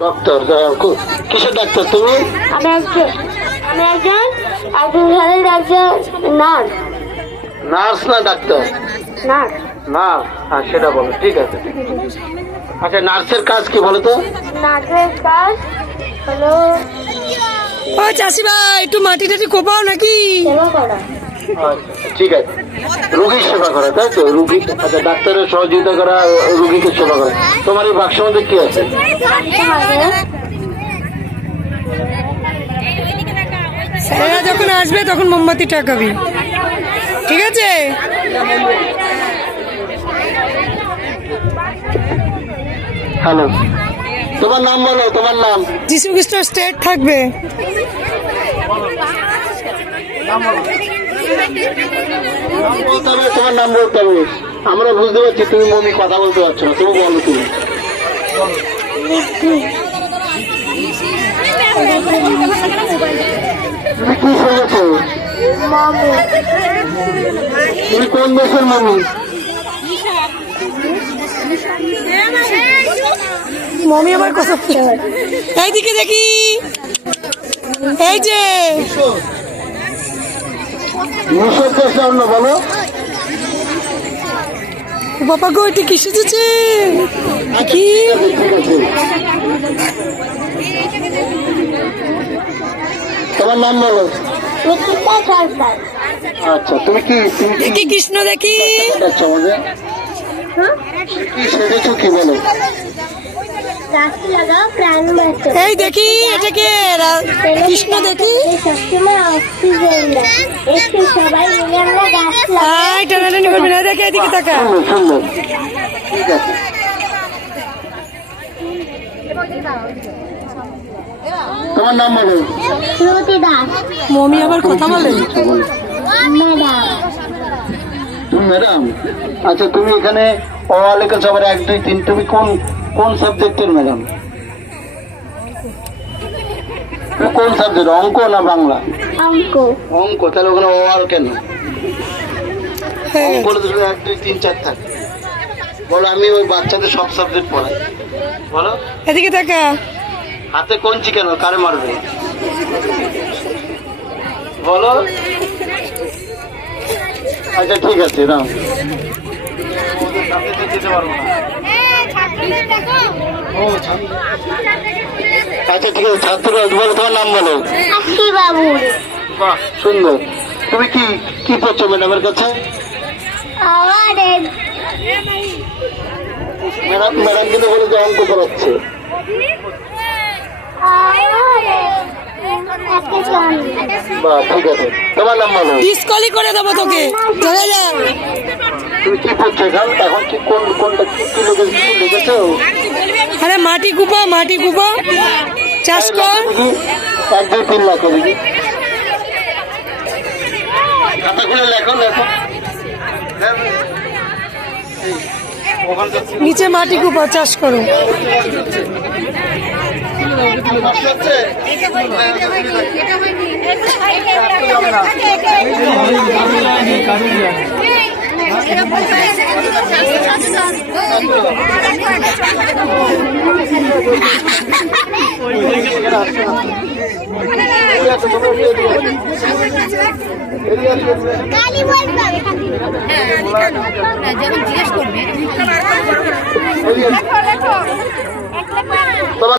Doctor, কিসের doctor তুমি? আমি একজন নার্স। নার্স না ডাক্তার? নার্স। নার্স, হ্যাঁ সেটা বলো। ঠিক আছে। আচ্ছা, নার্সের কাজ কি বলো তো? নার্সের কাজ হলো ও চাষি ভাই, একটু মাটি টাটি কোপাও নাকি? সেবা করা। আচ্ছা, ঠিক আছে। রুগীর সেবা করা, তাই তো? রুগী, আচ্ছা, ডাক্তারের সহযোগিতা করা, রুগীকে সেবা করা। তোমার এই বাক্সের মধ্যে কি আছে? স্যারেরা যখন আসবে তখন মোমবাতি টাকাবি, ঠিক আছে? হ্যালো, তোমার নাম বলো, তোমার নাম? যিশু খ্রিস্ট স্টেট থাকবে। বলতে হবে, তোমার নাম বলতে হবে। আমরা বুঝতে পারছি তুমি মমি কথা বলতে পারছো না, তুমি বলো। তুমি তুমি কি শুনেছো? তুমি কোন দেশের মমি? মমি আবার কথা এইদিকে দেখি, এই যে মিশর দেশের অন্য বলো। বাবা গো, এটি কিসে দিচ্ছে কি? ঠিক আছে, তোমার নাম বলো। আচ্ছা, তুমি কি দেখি কৃষ্ণ দেখি। আচ্ছা, আমাদের কি সেজেছো কি বলো? এই দেখি এটাকে কৃষ্ণ দেখি। আয় টানাটানি করবি না, দেখে এদিকে তাকা। সুন্দর সুন্দর, ঠিক আছে। তোমার নাম বলো। মমি আবার কথা বলে। তুমি ম্যাডাম? আচ্ছা, তুমি এখানে অলেখা সবার 1 2 3, তুমি কোন সাবজেক্টের ম্যাডাম? কোন সাবজেক্ট, অঙ্ক না বাংলা? অঙ্ক। তাহলে ওখানে অল কেন? অঙ্ক বলে তো 1 2 3 4 থাকে। বলো, আমি ওই বাচ্চাদের সব সাবজেক্ট পড়াই। বলো। এদিকে তাকা। হাতে কঞ্চি কেন, কারে মারবে? বলো। আচ্ছা, ঠিক আছে, দাও। যেতে পারবো না। আচ্ছা, ঠিক আছে, ছাত্ররা বলো, তোমার নাম বলো। বাহ, সুন্দর। তুমি কি করছো ম্যাডামের কাছে? ম্যাডাম কিন্তু বলে যে অঙ্ক করাচ্ছে। বাহ, ঠিক আছে, তোমার নাম বলো। ডিসকলি করে দেবো তোকে, চলে যা। তুমি কি করছো এখন কি কোনটা কি লিখেছো? আরে মাটি কুপা, মাটি কুপা, চাষ কর। 1 2 3 লেখো দেখি। খাতা খুলে লেখো। নিচে মাটি কুপা, চাষ করো। যখন জিজ্ঞেস করবে